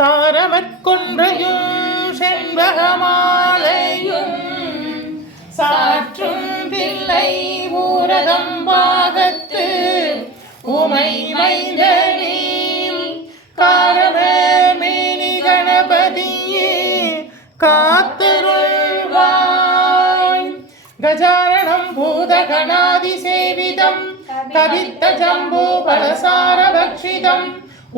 தாரமற்கொன்றையும் செண்பகமாலையும் சாற்றும் தில்லை ஊரகம் பாகத்து உமை மைந்தனே காரமேனி கணபதியே காத்தருள்வாய். கஜாரணம் பூதகணாதி சேவிதம் கவித்த ஜம்பு பலசார பக்ஷிதம்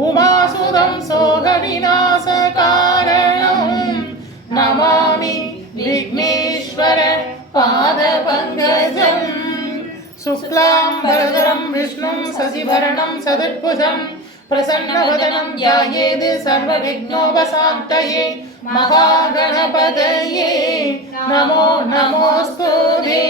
உமாசுதம் சோக விநாச காரணம் நமாமி விக்னேஸ்வர பாத பங்கஜம். சுக்லாம் பரதரம் விஷ்ணும் சசிவரணம் சதுர்புஜம் பிரசன்னவதனம் ध्यायेत् सर्वविघ्नोपशान्तये महागणपतये நமோ நமோஸ்துதே.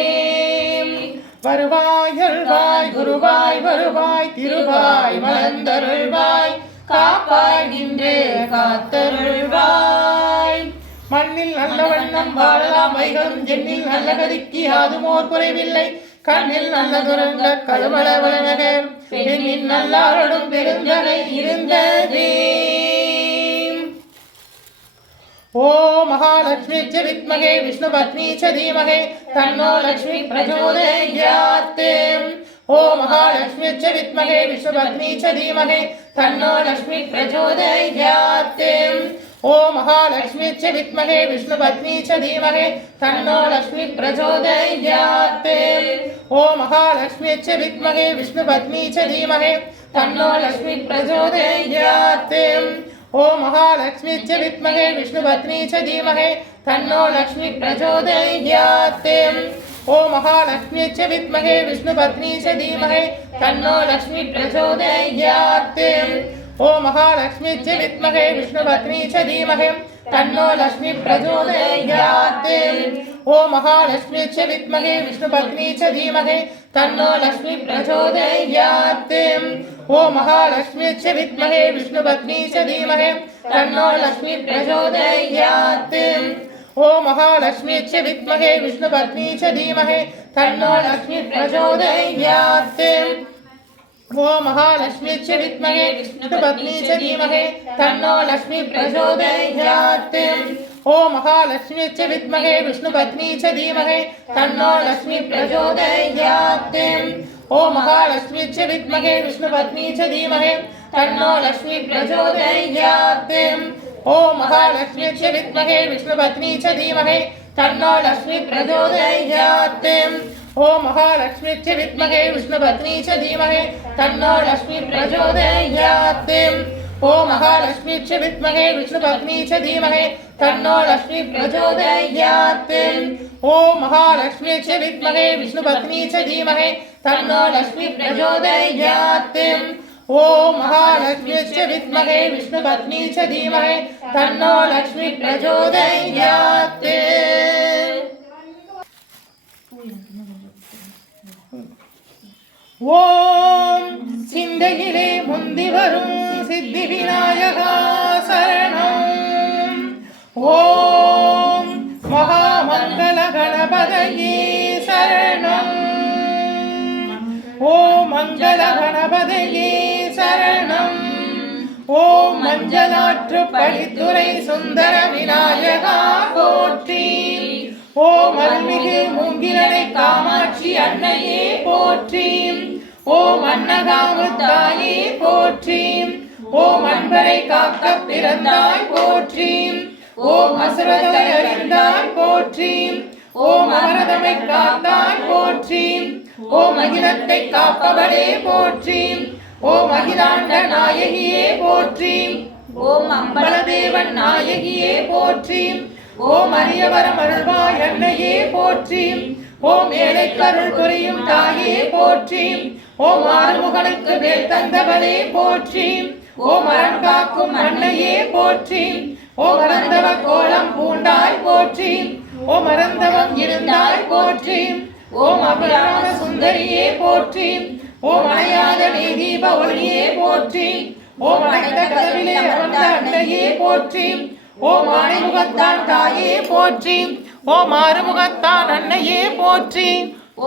வருவாய் அருள்வாய் குருவாய் வருவாய் திருவாய் மலர்ந்தருள்வாய் காப்பாய் நின்று காத்தருள்வாய். மண்ணில் நல்ல வண்ணம் வாழலாம் வைகளும் எண்ணில் நல்ல கதிக்கு யாதுமோர் குறைவில்லை. கண்ணில் நல்ல துரங்க கழுமல வளநகர் பெண்ணின் நல்லாரோடும் பெருந்தனை இருந்ததே. ஓ மகாலட்சுமி च विद्महे विष्णुपत्नी च धीमहि तन्नो लक्ष्मी प्रचोदयात्. ओ महालक्ष्मी च विद्महे विष्णुपत्नी च धीमहि तन्नो लक्ष्मी प्रचोदयात्. ओ महालक्ष्मी च विद्महे विष्णुपत्नी च धीमहि तन्नो लक्ष्मी प्रचोदयात्. ओ महालक्ष्मी च विद्महे विष्णुपत्नी च धीमहि तन्नो लक्ष्मी प्रचोदयात्. ओ महालक्ष्मी च विद्महे विष्णुपत्नी च धीमहि तन्नो लक्ष्मी प्रचोदयात्. ओ महालक्ष्मी च विद्महे विष्णुपत्नी च धीमहि तन्नो लक्ष्मी प्रचोदयात्. ओ महालक्ष्मी च विद्महे विष्णुपत्नी च धीमहि तन्नो लक्ष्मी प्रचोदयात्. ओ महालक्ष्मी च विद्महे विष्णुपत्नी च धीमहि तन्नो लक्ष्मी प्रचोदयात्. ओ महालक्ष्मी च विद्महे विष्णुपत्नी च धीमहि तन्नो लक्ष्मी प्रचोदयात्. ओ महालक्ष्मी च विद्महे विष्णुपत्नी च धीमहि तन्नो लक्ष्मी प्रचोदयात्. ओ महालक्ष्मी च विद्महे विष्णुपत्नी च धीमहि तन्नो लक्ष्मी प्रचोदयात्. ओ महालक्ष्मी च विद्महे विष्णुपत्नी च धीमहि तन्नो लक्ष्मी प्रचोदयात्. ओ महालक्ष्मी च विद्महे विष्णुपत्नी च धीमहि तन्नो लक्ष्मी प्रचोदयात्. ओ महालक्ष्मी च विद्महे विष्णुपत्नी च धीमहि तन्नो लक्ष्मी प्रचोदयात्. ओ महालक्ष्मी च विद्महे विष्णुपत्नी च धीमहि तन्नो लक्ष्मी प्रचोदयात्. ओ महालक्ष्मी च विद्महे विष्णुपत्नी च धीमहि तन्नो लक्ष्मी प्रचोदयात्. ओ महालक्ष्मी च विद्महे विष्णुपत्नी च धीमहि तन्नो लक्ष्मी प्रचोदयात्. ओ महालक्ष्मी च विद्महे विष्णुपत्नी च धीमहि तन्नो लक्ष्मी प्रचोदयात्. ஓம் சிந்தையிலே முந்தி வரும் சித்தி விநாயகா சரணம். ஓம் மகாமங்கள கணபதியே சரணம். ஓம் மங்கள கணபதியே சரணம். ஓம் மஞ்சளாற்று படித்துறை சுந்தர விநாயகா போற்றி. ஓம் அருள்மிகு மூங்கிலனை காமாட்சி அன்னையே போற்றி. ஓம் அன்னகாவு தாயே போற்றி. ஓம் அன்பரை காக்க பிறந்தாய் போற்றி. ஓம் அசுரத்தை அறிந்தாய் போற்றி. ஓம் அமரதமை காத்தாய் போற்றி. ஓம் அகிலத்தை காப்பவளே போற்றி. ஓம் அகிலாண்ட நாயகியே போற்றி. ஓம் அம்பலதேவன் நாயகியே போற்றி. ஓம் அரியவரம் அருள்வாய் அன்னையே போற்றி. ஓம் ஏழைக்கருள் புரியும் தாயே போற்றி. ஓம் ஆறுமுகனுக்கு வேல் தந்தவளே போற்றி. ஓம் அரண் காக்கும் அன்னையே போற்றி. ஓம் அறந்தவ கோலம் பூண்டாய் போற்றி. ஓம் அறந்தவம் இருந்தாய் போற்றி. ஓம் அபிராம சுந்தரியே போற்றி. ஓம் அணையாத நீ தீப ஒளியே போற்றி. ஓம் அனைத்த கதவிலே அமர்ந்த அன்னையே போற்றி. ஓம் ஆணைமுகத்தான் தாயே போற்றி. ஓம் ஆறுமுகத்தான் அன்னையே போற்றி.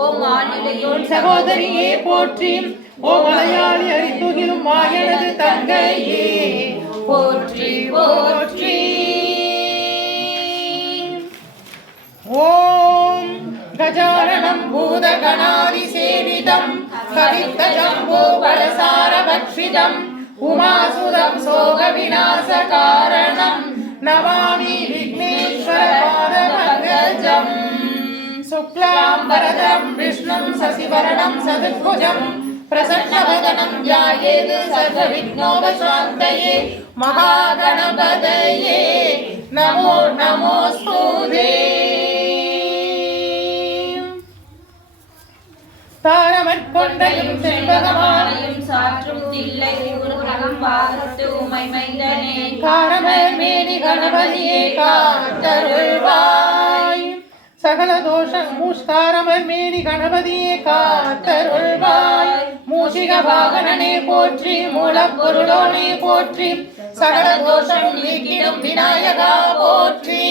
ஓம் ஆநிலையோன் சகோதரியே போற்றி. ஓ மலையாளி அறிந்துகிலும் மாயனது தங்கையே போற்றி போற்றி. ஓம் கஜானனம் பூதகணாதி சேவிதம் கவித்த ஜம்போ பலசார பக்ஷிதம் உமாசுதம் சோக விநாச காரணம் நமாமி விக்னேஸ்வர பாத பங்கஜம். शुक्लांबरधरं विष्णुं शशिवर्णं चतुर्भुजं प्रसन्नवदनं ध्यायेत् सर्वविघ्नोपशान्तये महागणपतये नमो नमोस्तुते. தாரமற்கொண்டையும் செல்வகமானையும் சாற்றும் தில்லை உலகம் பார்த்து உமை மைந்தனே காரமர் மேனி கணபதியே காத்தருள்வாய். சகல தோஷம் மூஷ்காரமர் மேனி கணபதியே காத்தருள்வாய். மூஷிக வாகனனே போற்றி மூலப்பொருளோனே போற்றி சகல தோஷம் நீக்கிடும் விநாயகா போற்றி.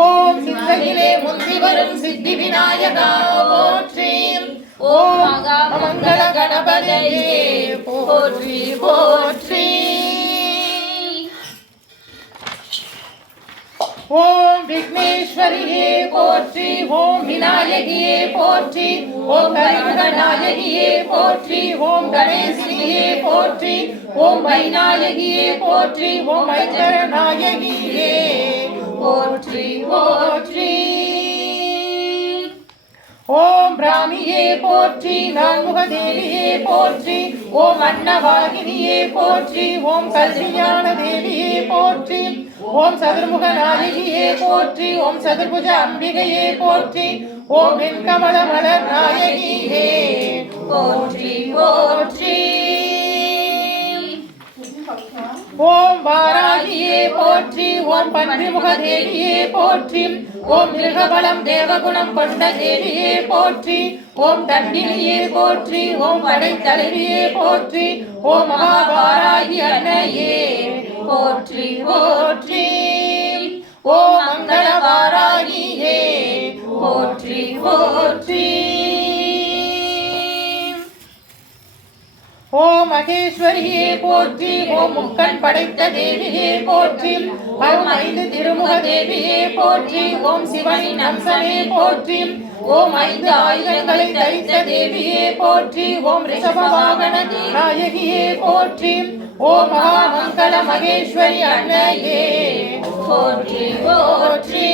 ஓம் சித்தையிலே முந்தி வரும் சித்தி விநாயகா போற்றி. ஓம் மங்கள கணபதியே போற்றி போற்றி. ஓம் விக்னேஸ்வரியே போற்றி ஓம் விநாயகியே போற்றி ஓம் கரிமுகநாயகியே போற்றி ஓம் கணேசினியே போற்றி ஓம் வைநாயகியே போற்றி ஓம் ஐங்கரநாயகியே போற்றி போற்றி. ஓம் பிராமியே போற்றி நான்முக தேவியே போற்றி ஓம் அன்னவாகினியே போற்றி ஓம் கல்யாண தேவியே போற்றி ஓம் சதுர்முக நாயகியே போற்றி ஓம் சதுர்புஜ அம்பிகையே போற்றி ஓம் வெண்கமல மலர் நாயகியே போற்றி போற்றி. ஓம் வாராகியே போற்றி ஓம் பன்றிமுக தேவியே போற்றி ஓம் மிருகபலம் தேவகுணம் கொண்ட தேவியே போற்றி ஓம் தண்டினியே போற்றி ஓம் படைத்தலைவியே போற்றி ஓம் மகாவாராகி அன்னையே போற்றி போற்றி. ஓம் மங்களவாராகியே போற்றி போற்றி. ஓம் மகேஸ்வரியே போற்றி ஓம் முக்கண் படைத்த தேவியே போற்றி ஓம் ஐந்து திருமுக தேவியே போற்றி ஓம் சிவனின் அம்சமே போற்றி ஓம் ஐந்து ஆயுதங்களை தரித்த தேவியே போற்றி ஓம் ரிஷப வாகன நாயகியே போற்றி ஓம் மகாமங்கல மகேஸ்வரி அன்னையே போற்றி போற்றி.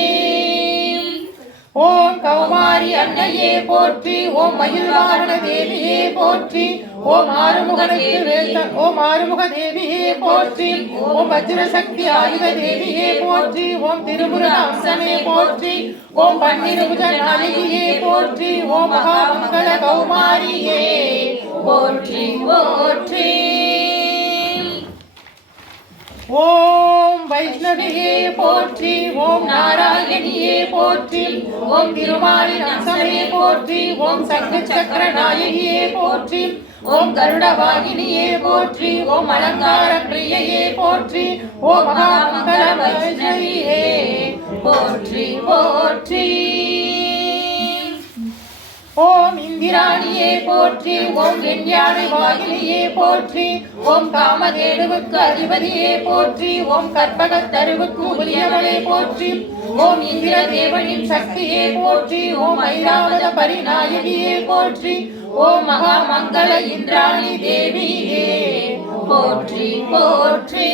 ஓம் கௌமாரி அன்னையே போற்றி ஓம் மயில்வாகன தேவியே போற்றி ஓம் ஆறுமுகனுக்கு வேந்தன் ஓம் ஆறுமுக தேவியே போற்றி ஓம் வஜ்ரசக்தி ஆயுத தேவியே போற்றி ஓம் திருமுருக அம்சமே போற்றி ஓம் பன்னிருபுஜ நாயகியே போற்றி ஓம் மகாமங்கல கௌமாரியே போற்றி போற்றி. ஓம் வைஷ்ணவியே போற்றி ஓம் நாராயணியே போற்றி ஓம் திருமாலின் அம்சமே போற்றி ஓம் சங்கு சக்கர நாயகியே போற்றி ஓம் கருடவாகினியே போற்றி ஓம் அலங்கார பிரியையே போற்றி ஓம் மகாமங்கல வைஷ்ணவியே போற்றி போற்றி. ஓம் இந்திராணியே போற்றி ஓம் வெண்யானை வாகினியே போற்றி ஓம் காமதேனுவுக்கு அதிபதியே போற்றி ஓம் கற்பகத்தருவுக்கு உரியவளே போற்றி ஓம் இந்திர தேவனின் சக்தியே போற்றி ஓம் ஐராவத பரிநாயகியே போற்றி ஓம் மகாமங்கல இந்திராணி தேவியே போற்றி போற்றி.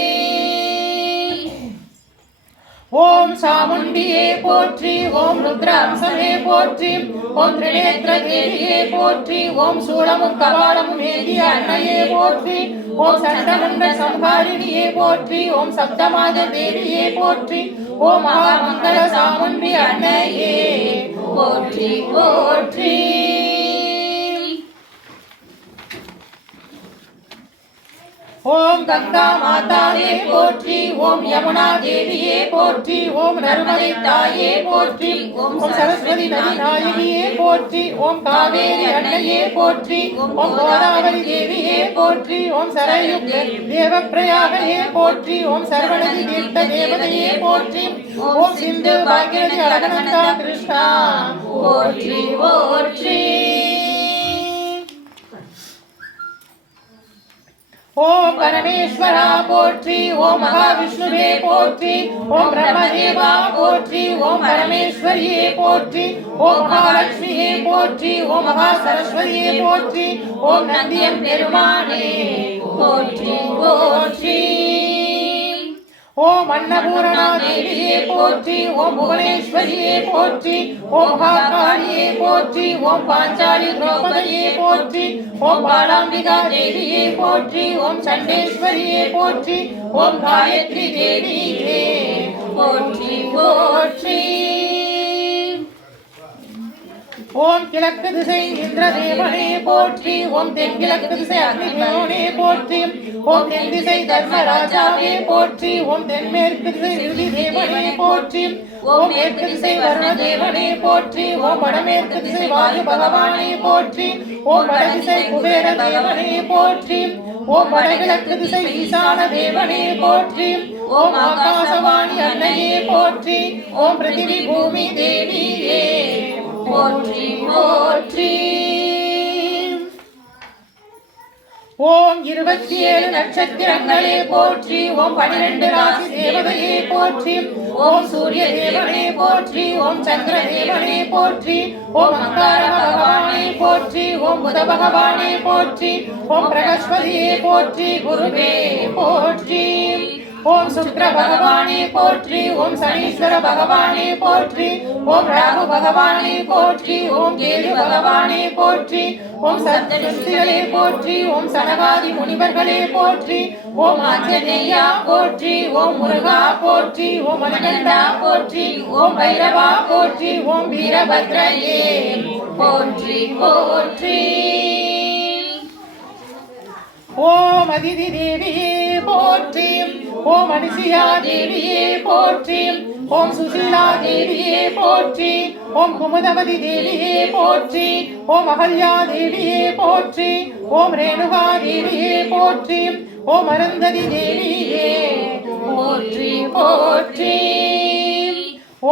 ஓம் சாமுண்டியே போற்றி ஓம் ருத்ராம்சமே போற்றி ஓம் திரிநேத்ர தேவியே போற்றி ஓம் சூலமும் கபாலமும் ஏந்திய அன்னையே போற்றி ஓம் சண்டமுண்ட சம்ஹாரிணியே போற்றி ஓம் சப்தமாத தேவியே போற்றி ஓம் மகாமங்கல சாமுண்டி அன்னையே போற்றி போற்றி. ஓம் கங்கா மாதாவே போற்றி ஓம் யமுனா தேவியே போற்றி ஓம் நர்மதை தாயே போற்றி ஓம் சரஸ்வதி நதி நாயகியே போற்றி ஓம் காவேரி அன்னையே போற்றி ஓம் கோதாவரி தேவியே போற்றி ஓம் சரயு தேவப்பிரயாகையே போற்றி ஓம் சர்வநதி தீர்த்த தேவதையே போற்றி ஓம் சிந்து பாக்யவதி அழகநந்தா கிருஷ்ணா போற்றி போற்றி. ஓம் பரமேஸ்வரா போற்றி, ஓம் மகாவிஷ்ணுவே போற்றி, ஓம் பிரம்மதேவா போற்றி, ஓம் பரமேஸ்வரியே போற்றி, ஓம் மகாலட்சுமியே போற்றி, ஓம் மகா சரஸ்வதியே போற்றி, ஓம் நந்தியம் பெருமானே போற்றி போற்றி. ஓம் அன்னபூரணா தேவியே போற்றி, ஓம் புவனேஸ்வரியே போற்றி, ஓம் மகாகாளியே போற்றி, ஓம் பாஞ்சாலி திரௌபதியே போற்றி, ஓம் பாலாம்பிகா தேவியே போற்றி, ஓம் சண்டேஸ்வரியே போற்றி, ஓம் காயத்ரி தேவியே போற்றி போற்றி. ஓம் கிழக்கு திசை இந்திர தேவனே போற்றி, ஓம் தென்கிழக்கு திசை அக்னி தேவனே போற்றி, ஓம் தென் திசை தர்மராஜாவே போற்றி, ஓம் தென்மேற்கு திசை ருதி தேவனே போற்றி, ஓம் மேற்கு திசை வருண தேவனே போற்றி, ஓம் வடமேற்கு திசை வாயு பகவானே போற்றி, ஓம் வடதிசை குபேர தேவனே போற்றி, ஓம் வடகிழக்கு திசை ஈசான தேவனே போற்றி, ஓம் ஆகாசவாணி அன்னையே போற்றி, ஓம் பிருத்திவி பூமி தேவியே போற்றி போற்றி. ஓம் 27 நட்சத்திரங்களே போற்றி, ஓம் 12 ராசி தேவதையே போற்றி, ஓம் சூரிய தேவனே போற்றி, ஓம் சந்திர தேவனே போற்றி, ஓம் அங்கார பகவானே போற்றி, ஓம் புத பகவானே போற்றி, ஓம் பிரகஸ்பதியே போற்றி, குருவே போற்றி, ஓம் சுக்ர பகவானே போற்றி, ஓம் சனீஸ்வர பகவானே போற்றி, ஓம் ராகு பகவானே போற்றி, ஓம் கேது பகவானே போற்றி, ஓம் சப்தரிஷிகளே போற்றி, ஓம் சனகாதி முனிவர்களே போற்றி, ஓம் ஆஞ்சநேயா போற்றி, ஓம் முருகா போற்றி, ஓம் மணிகண்டா போற்றி, ஓம் பைரவா போற்றி, ஓம் வீரபத்ரையே போற்றி போற்றி. ஓம் அதிதி தேவியே போற்றி, ஓம் அனிசியா தேவியே போற்றி, ஓம் சுசீலா தேவியே போற்றி, ஓம் குமுதவதி தேவியே போற்றி, ஓம் அகல்யா தேவியே போற்றி, ஓம் ரேணுகா தேவியே போற்றி, ஓம் அருந்ததி தேவியே போற்றி போற்றி.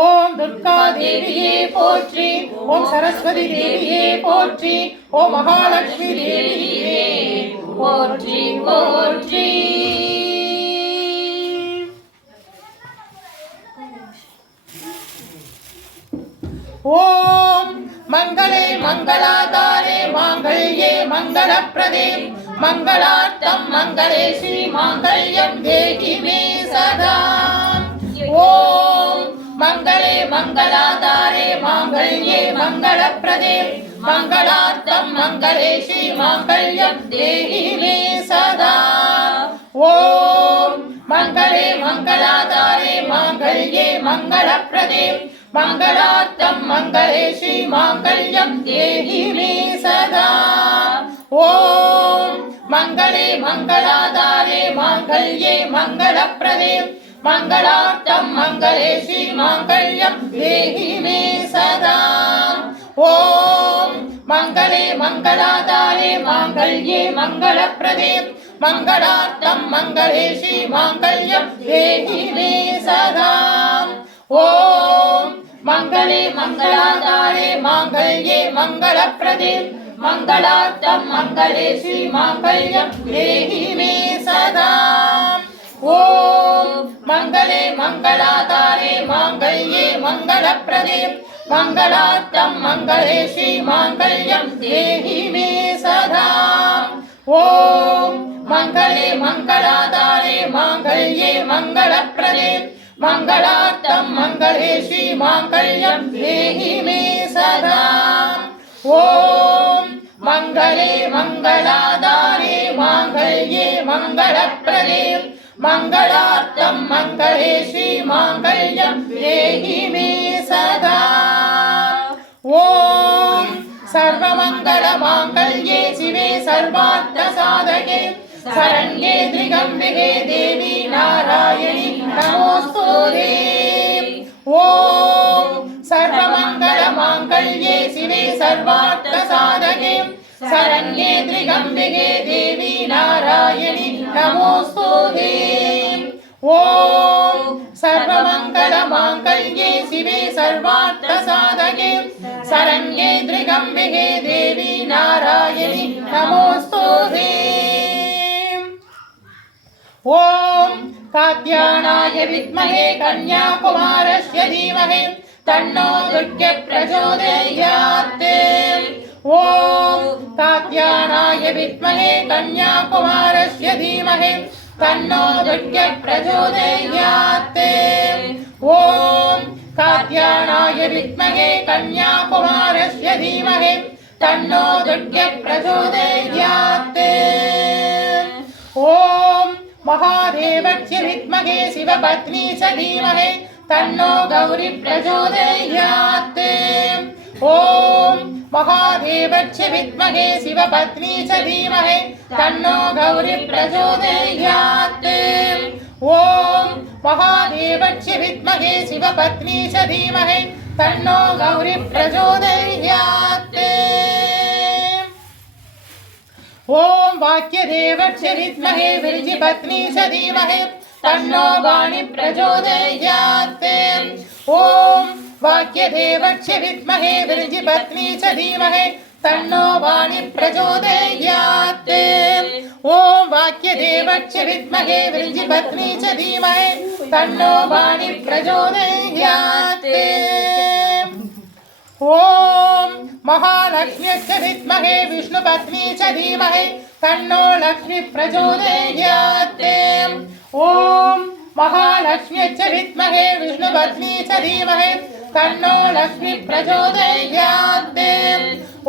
ஓம் துர்கா தேவியே போற்றி, ஓம் சரஸ்வதி தேவியே போற்றி, ஓம் மகாலட்சுமி தேவியே போற்றி போற்றி. ஓம் மங்களே மங்களாதாரே மாங்கல்யே மங்களப்ரதே மங்களார்த்தம் மங்களே ஸ்ரீ மாங்கல்யம் தேகி மே சதா. ஓம் மங்களே மங்களாதாரே மாங்கல்யே மங்களப்ரதே மங்களார்த்தம் மங்களே ஸ்ரீ மாங்கல்யம் தேகி மே சதா. ஓம் மங்களே மங்களாதாரே மாங்கல்யே மங்களப்ரதே மங்களார்த்தம் மங்களே ஸ்ரீ மாங்கல்யம் தேகி மே சதா. ஓம் மங்களே மங்களாதாரே மாங்கல்யே மங்களப்ரதே மங்களார்த்தம் மங்களே ஸ்ரீ மாங்கல்யம் தேகி மே சதா. ஓம் மங்களே மங்களாதாரே மாங்கல்யே மங்களப்ரதே மங்களார்த்தம் மங்களே ஸ்ரீ மாங்கல்யம் தேகி மே சதா. ஓம் மங்களே மங்களாதாரே மாங்கல்யே மங்களப்ரதே மங்களார்த்தம் மங்களே ஸ்ரீ மாங்கல்யம் தேகி மே சதா. ஓம் மங்களே மங்களாதாரே மாங்கல்யே மங்களப்ரதே மங்களார்த்தம் மங்களே ஸ்ரீ மாங்கல்யம் தேகி மே சதா. ஓம் மங்களே மங்களாதாரே மாங்கல்யே மங்களப்ரதே மங்களார்த்தம் மங்களே ஸ்ரீ மாங்கல்யம் தேகி மே சதா. ஓம் மங்களே மங்களாதாரே மாங்கல்யே மங்களப்ரதே மங்களார்த்தம் மங்களே ஸ்ரீ மாங்கல்யம் தேகி மே சதா. ஓம் சர்வமங்கள மாங்கல்யே சிவே சர்வார்த்த சாதகே சரண்யே திரிகம்பிகே தேவி நாராயணி நமோஸ்துதே. ஓம் சர்வமங்கள மாங்கல்யே சிவே சர்வார்த்த சாதகே சரண்யே திரிகம்பிகே தேவி நாராயணி நமோஸ்துதே. ஓம் சர்வமங்கள மாங்கல்யே சிவே சர்வார்த்த சாதகே சரண்யே திரிகம்பிகே தேவி நாராயணி நமோஸ்துதே. ஓம் காத்யானாய வித்மஹே கன்யாகுமாரஸ்ய தீமஹி தன்னோ துர்கே பிரச்சோதயாத். ஓம் காத்யானாய வித்மஹே கன்யாகுமாரஸ்ய தீமஹி தன்னோ துர்கே பிரச்சோதயாத். ஓம் காத்யானாய வித்மஹே கன்யாகுமாரஸ்ய தீமஹி தன்னோ துர்கே பிரச்சோதயாத். ஓம் महादेवस्य विद्महे शिवपत्नी च धीमहि तन्नो गौरी प्रचोदयात्. ओम महादेवस्य विद्महे शिवपत्नी च धीमहि तन्नो गौरी प्रचोदयात्. ओम महादेवस्य विद्महे शिवपत्नी च धीमहि तन्नो गौरी प्रचोदयात्. ओम वाक्यदेवस्य विद्महे विरजिपत्नी च धीमहि तन्नो वाणी प्रचोदयात्. ओम वाक्यदेवस्य विद्महे विरजिपत्नी च धीमहि तन्नो वाणी प्रचोदयात्. ओम वाक्यदेवस्य विद्महे विरजिपत्नी च धीमहि तन्नो वाणी प्रचोदयात्. ओम महालक्ष्म्यस्य विद्महे विष्णुपत्नी च धीमहि तन्नो लक्ष्मी प्रचोदयात्. ओम महालक्ष्म्यस्य विद्महे विष्णुपत्नी च धीमहि तन्नो लक्ष्मी प्रचोदयात्.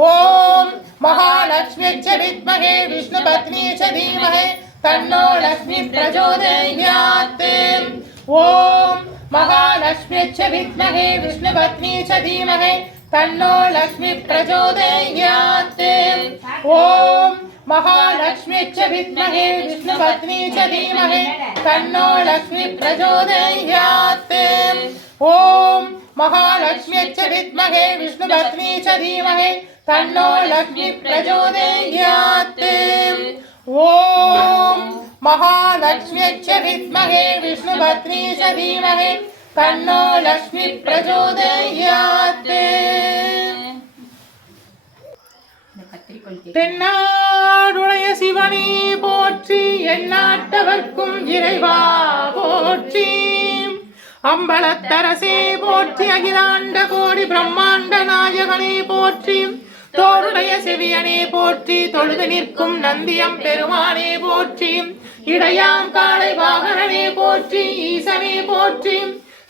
ओम महालक्ष्म्यस्य विद्महे विष्णुपत्नी च धीमहि तन्नो लक्ष्मी प्रचोदयात्. ओम महालक्ष्म्यस्य विद्महे विष्णुपत्नी च धीमहि तन्नो लक्ष्मी प्रचोदयात्. ओम महालक्ष्म्यस्य विद्महे विष्णुपत्नी च धीमहि तन्नो लक्ष्मी प्रचोदयात्. ओम महालक्ष्म्यस्य विद्महे विष्णुपत्नी च धीमहि तन्नो लक्ष्मी प्रचोदयात्. ओम महालक्ष्म्यस्य विद्महे विष्णुपत्नी च धीमहि तन्नो लक्ष्मी प्रचोदयात्. தென்னாடுடைய சிவனே போற்றி, எந்நாட்டவர்க்கும் இறைவா போற்றி, அம்பலத்தரசே போற்றி, அகிலாண்ட கோடி பிரம்மாண்ட நாயகனே போற்றி, தோருடைய செவியனே போற்றி, தொழுது நிற்கும் நந்தியம் பெருமானே போற்றி, இடையாம் காளை வாகனனே போற்றி, ஈசனே போற்றி,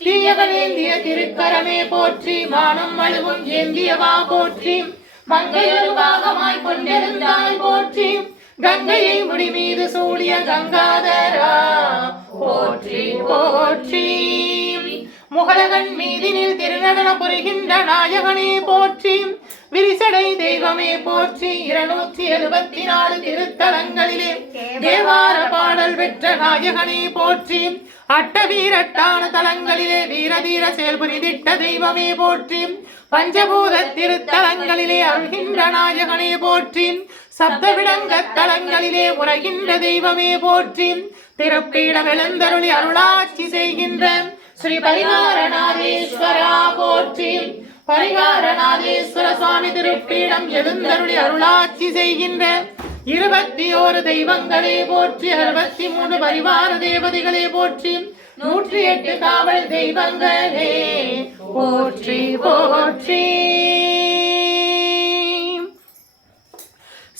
தீயவனேந்திய திருக்கரமே போற்றி, மானம் மழுவும் ஏந்தியவா போற்றி, மங்கையொரு பாகமாய் கொண்டிருந்தாய் போற்றி, கங்கையை முடி மீது சூடிய கங்காதரா போற்றி போற்றி, முகலகன் மீதினில் திருநடன புரிகின்ற நாயகனே போற்றி, விரிசடை தெய்வமே போற்றி, 274 திருத்தலங்களிலே தேவார பாடல் பெற்ற நாயகனே போற்றி, அட்டவீரட்டான தலங்களிலே வீரதீர செயல்புரிதிட்ட தெய்வமே போற்றி, பஞ்சபூத திருத்தலங்களிலே அருள்கின்ற நாயகனே போற்றி, சப்தவிடங்க தலங்களிலே உரைகின்ற தெய்வமே போற்றி, திருப்பீடம் எழுந்தருளி அருளாட்சி செய்கின்ற ஸ்ரீ பரிகாரநாதேஸ்வரா போற்றி, பரிகாரநாதேஸ்வர சுவாமி திருப்பீடம் எழுந்தருளி அருளாட்சி செய்கின்ற 21 தெய்வங்களே போற்றி, 63 பரிவார தேவதைகளே போற்றி, 108 காவல் தெய்வங்களே போற்றி போற்றி.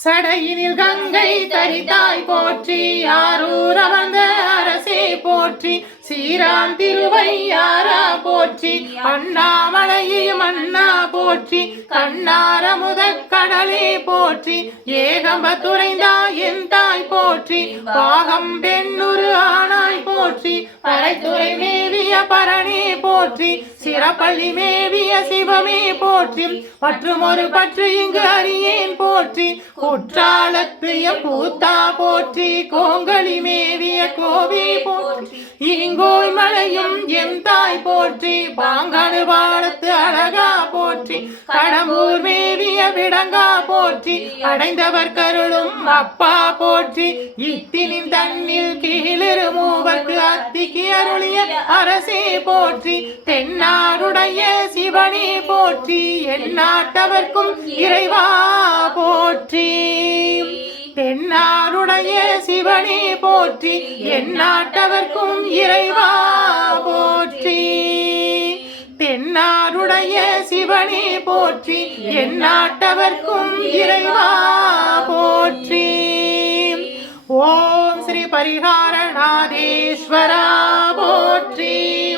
சடையினில் கங்கை தரித்தாய் போற்றி, ஆரூர் அமர்ந்த அரசே போற்றி, சீரான் திருவையாரா போற்றி, அண்ணாமலையும் அண்ணா போற்றி, கண்ணார முதற் கடலே போற்றி, ஏகம்ப துறைந்தாய் என் தாய் போற்றி, பாகம் பெண்ணுரு ஆனாய் போற்றி, பறைத்துறை மேவிய பரணே போற்றி, சிறப்பள்ளி மேவிய சிவமே போற்றி, மற்றும் ஒரு பற்று இங்கு அறியேன் போற்றி, குற்றாலத்து பூத்தா போற்றி, கோங்கலி மேவிய கோவே போற்றி, இங்கோய் மலையும் எம் தாய் போற்றி, பாங்கனு பாலத்து அழகா போற்றி, கடம்பூர் மேவிய விடங்கா போற்றி, அடைந்தவர் கருளும் அப்பா போற்றி, இத்தினின் தன்னில் கீழிரு மூவர்க்கு அத்திக்கு அருளிய அரசே போற்றி, தென்னாடுடைய சிவனே போற்றி, எந்நாட்டவர்க்கும் இறைவா போற்றி. தென்னாருடைய சிவனே போற்றி, எந்நாட்டவர்க்கும் இறைவா போற்றி. தென்னாருடைய சிவனே போற்றி, எந்நாட்டவர்க்கும் இறைவா போற்றி. ஓம் ஸ்ரீ பரிகாரநாதேஸ்வரா போற்றி.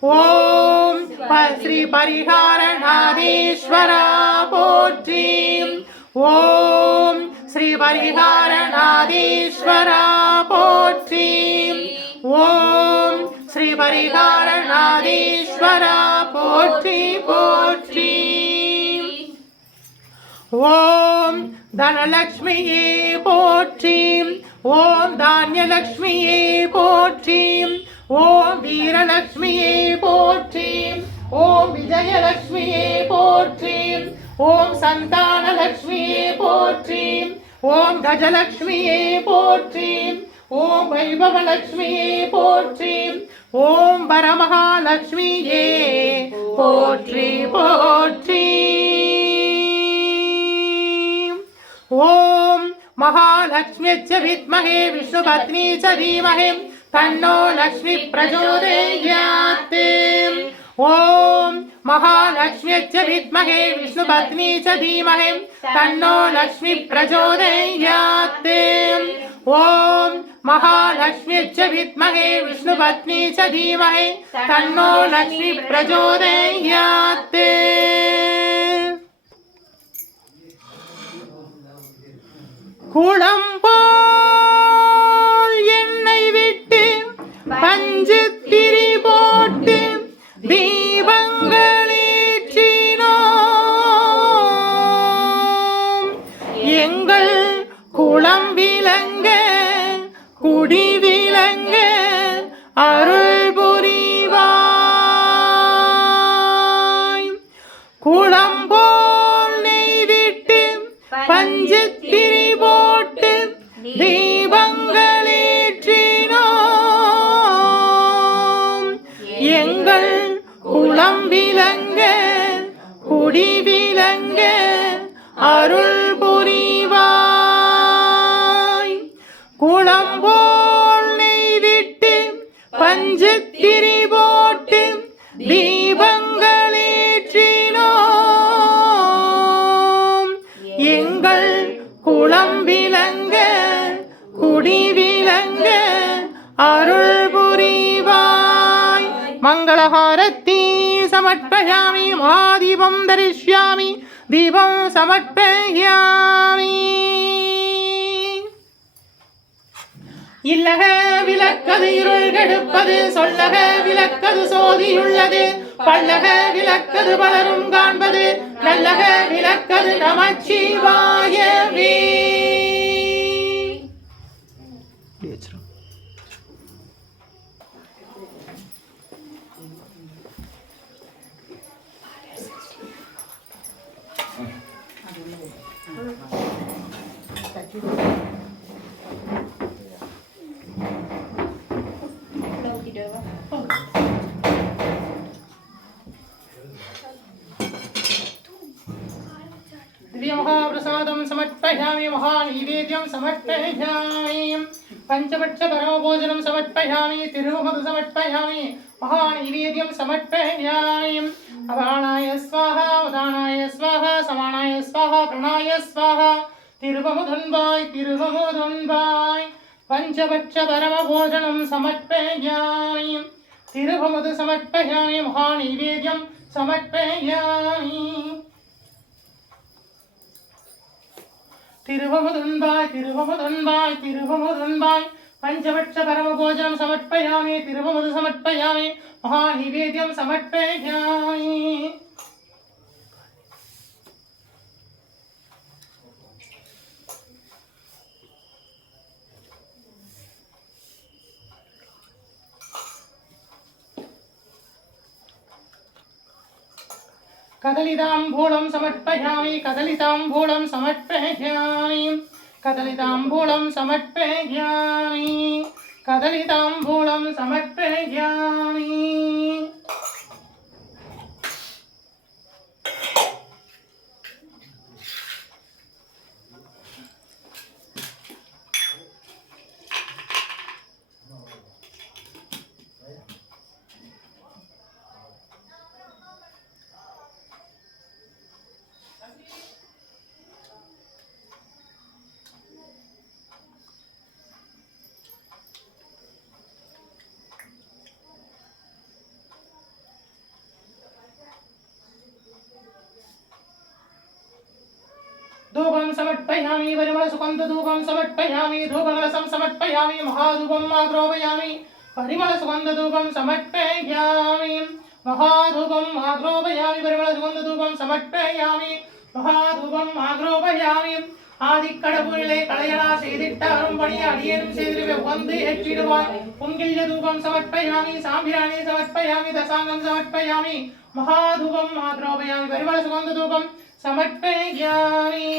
ஓம் ஸ்ரீ பரிகாரநாதேஸ்வரா போற்றி. ஓம் ஸ்ரீ பரிகாரநாதேஸ்வரா போற்றி. ஓம் ஸ்ரீ பரிகாரநாதேஸ்வரா போற்றி போற்றி. ஓம் தனலக்ஷ்மியே போற்றி. ஓம் தானியலக்ஷ்மியே போற்றி. ஓம் வீரலக்ஷ்மியே போற்றி. ஓம் விஜயலக்ஷ்மியே போற்றி. ஓம் சந்தானலக்ஷ்மியே போற்றி. ஓம் கஜலக்ஷ்மியே போற்றி. ஓம் வைபவலக்ஷ்மியே போற்றி. ஓம் வரமகாலக்ஷ்மியே போற்றி போற்றி. ஓம் महालक्ष्म्यश्च विद्महे विष्णुपत्नी च धीमहि तन्नो लक्ष्मी प्रचोदयात्. ओम महालक्ष्म्यश्च विद्महे विष्णुपत्नी च धीमहि तन्नो लक्ष्मी प्रचोदयात्. ओम महालक्ष्म्यश्च विद्महे विष्णुपत्नी च धीमहि तन्नो लक्ष्मी प्रचोदयात्. குளம் போல் என்னை விட்டு பஞ்சு திரி போட்டு தீபங்களேற்றினோம். எங்கள் குளம் விளங்க குடி விளங்க அருள் புரிவாய். குளம் போல் நெய் விட்டு பஞ்சு திரி போட்டு தீபங்களேற்றினோம். எங்கள் குளம் விளங்க குடி விளங்க அருள் புரிவாய். குளம் போல் நெய் விட்டு பஞ்சு திரி போட்டு தீபங்களேற்றினோம். எங்கள் குளம் விளங்க குடி விளங்க அருள் புரிவாய். மங்களஹாரத்தி சமர்ப்பயாமி. மகாதீபம் தரிஷ்யாமி. தீபம் சமர்ப்பயாமி. இல்லக விளக்கது இருள் கெடுப்பது, சொல்லக விளக்கது சோதியுள்ளது, பல்லக விளக்கது பலரும் காண்பது, நல்லக விளக்கது நமச்சிவாயவே. महाप्रसादं समर्पयामि. महानैवेद्यं समर्पयामि. पंचपक्ष परमभोजनं समर्पयामि. तिरुमधु समर्पयामि. महानैवेद्यं समर्पयामि. अपानाय स्वाहा, उदानाय स्वाहा, समानाय स्वाहा, प्रणाय स्वाहा. तिरुमधुन्वाय तिरुमधुन्वाय. पंचपक्ष परमभोजनं समर्पयामि. तिरुमधु समर्पयामि. महानैवेद्यं समर्पयामि. तिरुवमुदुन्वाय तिरुवमुदुन्वाय तिरुवमुदुन्वाय. पंचपक्ष परमभोजनं समर्पयामि. तिरुवमुदु समर्पयामि. महानैवेद्यं समर्पयामि. कदलिताम्बूलं समर्पयामि. कदलिताम्बूलं समर्पयामि. कदलिताम्बूलं समर्पयामि. कदलिताम्बूलं समर्पयामि. समर्पयामि परिमलसुगन्धधूपं समर्पयामि धूपकलशं समर्पयामि महाधूपम् आग्रोपयामि परिमलसुगन्धधूपं समर्पयामि महाधूपम् आग्रोपयामि परिमलसुगन्धधूपं समर्पयामि महाधूपम् आग्रोपयामि ஆதிக்கடவுளே கலையலா செய்திட்ட அரும்பணி அடியேனும் செய்திருவே வந்து ஏற்றிடுவார் பொங்கில்ய தூபம் சமர்ப்பயாமி சாம்பிராணி சமர்ப்பயாமி தசாங்கம் சமர்ப்பயாமி மகாதூபம் ஆக்ரோபயாமி பரிமள சுகந்த தூபம் சமர்ப்பயாமி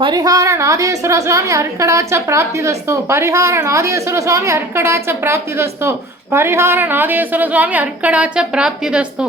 परिहार नादेश्वर स्वामी अर्कडाच प्राप्तिदस्तु परिहार नादेश्वर स्वामी अर्कडाच प्राप्तिदस्तु परिहार नादेश्वर स्वामी अर्कडाच प्राप्तिदस्तु।